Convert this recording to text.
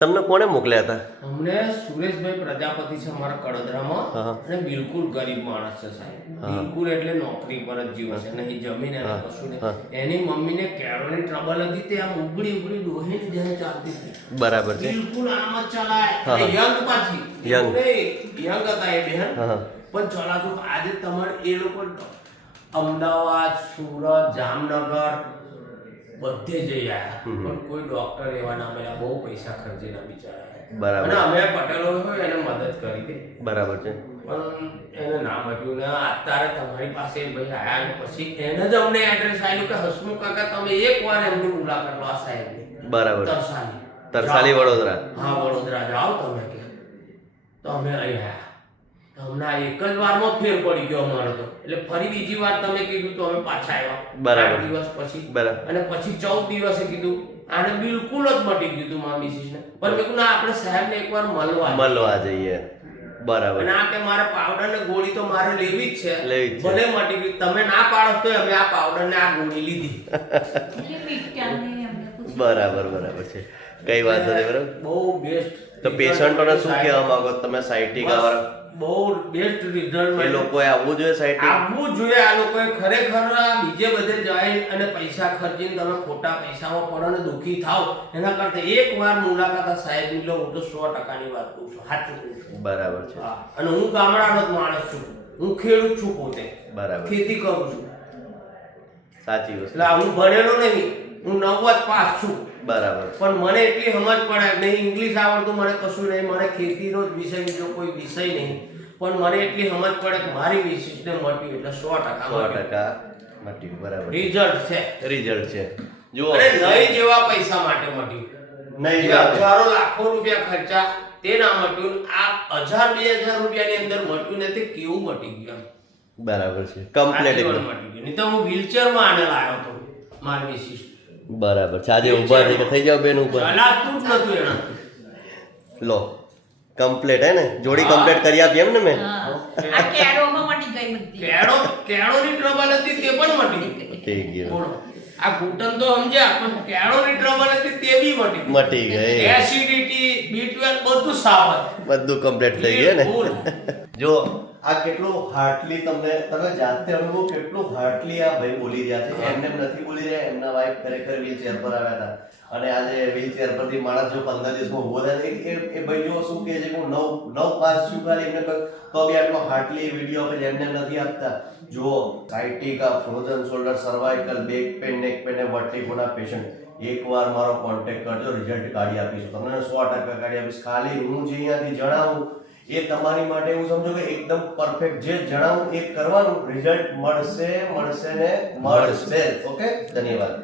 તમને કોણે મોકલ્યા હતા? અમને સુરેશભાઈ પ્રજાપતિ છે અમારા કડોદરામાં, અને બિલકુલ ગરીબ માણસ છે સાહેબ, બિલકુલ એટલે નોકરી પર જ જીવે છે, નહીં જમીન એને કશું નહીં. એની મમ્મીને કેળોની ટ્રબલ હતી, તે આમ ઉગડી ડોહીની જેમ ચાલતી હતી. બરાબર છે. બિલકુલ આમ જ ચલાય, યંગ પાછી યંગ હતા એ બેન, પણ ચલાતું. આજે તમારે એ લોકો અમદાવાદ, સુરત, જામનગર બધે જઈ આવ્યા, પણ કોઈ ડોક્ટર એવા ના મળ્યા, બહુ પૈસા ખર્ચીના બિચારા. બરાબર. અને અમે પટેલો હોય એને મદદ કરી હતી. બરાબર છે. પણ એને ના મળ્યું ને અત્યારે તમારી પાસે ભાઈ આયા ને પછી એને જ અમને એડ્રેસ આવ્યું કે હસમુખ કાકા તમે એકવાર એમની મુલાકાત લો આ સાહેબની. બરાબર. તરસાલી વડોદરા. હા, વડોદરા જાઓ તમે કે. તો અમે અહીંયા હમણાં એક જ વારમાં ફેર પડી ગયો અમારો તો, એટલે ફરી બીજી વાર તમે કીધું તો અમે પાછા આવ્યા. બરાબર. 8 દિવસ પછી. બરાબર. અને પછી 14 દિવસે કીધું આને બિલકુલ જ મટી ગયું હતું મારા મિસિસને, પણ મેં કીધું આપણે સાહેબને એકવાર મળવા જઈએ. બરાબર. અને આ કે મારે પાવડર ને ગોળી તો મારે લેવી જ છે, લેવી જ છે. ભલે મટી ગઈ, તમે ના પાડો તો અમે આ પાવડર ને આ ગોળી લીધી. બરાબર છે. કઈ વાત નથી. બરાબર. બહુ બેસ્ટ. તો પેશન્ટોને શું કહેવા માંગો તમે? સાયટિકા વાળા બહુ બેસ્ટ રિઝલ્ટ. એ લોકોએ આવવું જોઈએ સાયટિકા. આવવું જોઈએ. આ લોકોએ ખરેખર બીજે બધે જાય અને પૈસા ખર્ચીને તમે ખોટા પૈસામાં પડો ને દુઃખી થાવ, એના કરતા એકવાર મુલાકાત સાહેબની લો. હું તો 100%ની વાત કહું છું, સાચું કહું છું. બરાબર છે. અને હું ગામડાનો જ માણસ છું, હું ખેડૂત છું પોતે. બરાબર. ખેતી કરું છું. સાચી વસ્તુ. એટલે હું ભણેલો નહીં, હું 9th પાસ છું. બરાબર. પણ મને એટલી સમજ પડે નહીં, ઇંગ્લિશ આવડતું મને કશું નહીં, મને ખેતીનો જ વિષય, બીજો કોઈ વિષય નહીં, પણ મને એટલી સમજ પડે કે મારી મિસિસને મટ્યું એટલે 100% મટ્યું. બરાબર. રિઝલ્ટ છે. રિઝલ્ટ છે. જુઓ, અને નહીં જેવા પૈસા માટે મટ્યું. નહીં હજારો લાખો રૂપિયા ખર્ચા તે ના મટ્યું, આ 1000-2000 રૂપિયાની અંદર મટ્યું ને તે કેવું મટી ગયું. બરાબર છે. કમ્પ્લીટ મટી ગયું. નહીં તો હું વ્હીલચેરમાં આને લાવ્યો હતો મારી મિસિસ. બરાબર છે. આજે ઊભા થઈ થઈ જાવ બેન ઉપર. હલાતું જ નતું એનાથી. લો કમ્પ્લીટ હે ને, જોડી કમ્પ્લીટ કરી આપી એમ ને મેં. આ કેળોમાં મટી ગઈ બધી. કેળોની ટ્રબલ હતી તે પણ મટી ગઈ. થઈ ગયું. બોલો, આ ઘૂંટણ તો સમજ્યા, પણ કેળોની ટ્રબલ હતી તે બી મટી ગઈ. એસિડિટી, B12 બધું સાફ હતું. બધું કમ્પ્લીટ થઈ ગયું ને. જો આ કેટલું હાર્ટલી તમે જાતે અનુભવ, કેટલું હાર્ટલી આ ભાઈ બોલી રહ્યા છે. એમને નથી બોલી રહ્યા. એમના વાઈફ ખરેખર વ્હીલચેર પર આવ્યા હતા, અને આજે વ્હીલચેર પરથી માણસ જો 15 દિવસમાં ઉભો થાય, એ ભાઈ જો શું કહે છે કે હું 9 પાસ છું ખાલી, એમને તો બી આટલો હાર્ટલી વિડીયો આપણે એમને નથી આપતા. જુઓ, sciatica, frozen shoulder, cervical, back pain, નેક પેન, વર્ટિગોના પેશન્ટ એકવાર મારો કોન્ટેક્ટ કરજો, રિઝલ્ટ કાઢી આપીશું તમને. 100% કાઢી આપીશ. ખાલી હું જે અહીંયાથી જણાવું એ તમારી માટે હું સમજો કે એકદમ પરફેક્ટ જે જણાવું એ કરવાનું. રિઝલ્ટ મળશે ને મળશે. ઓકે, ધન્યવાદ.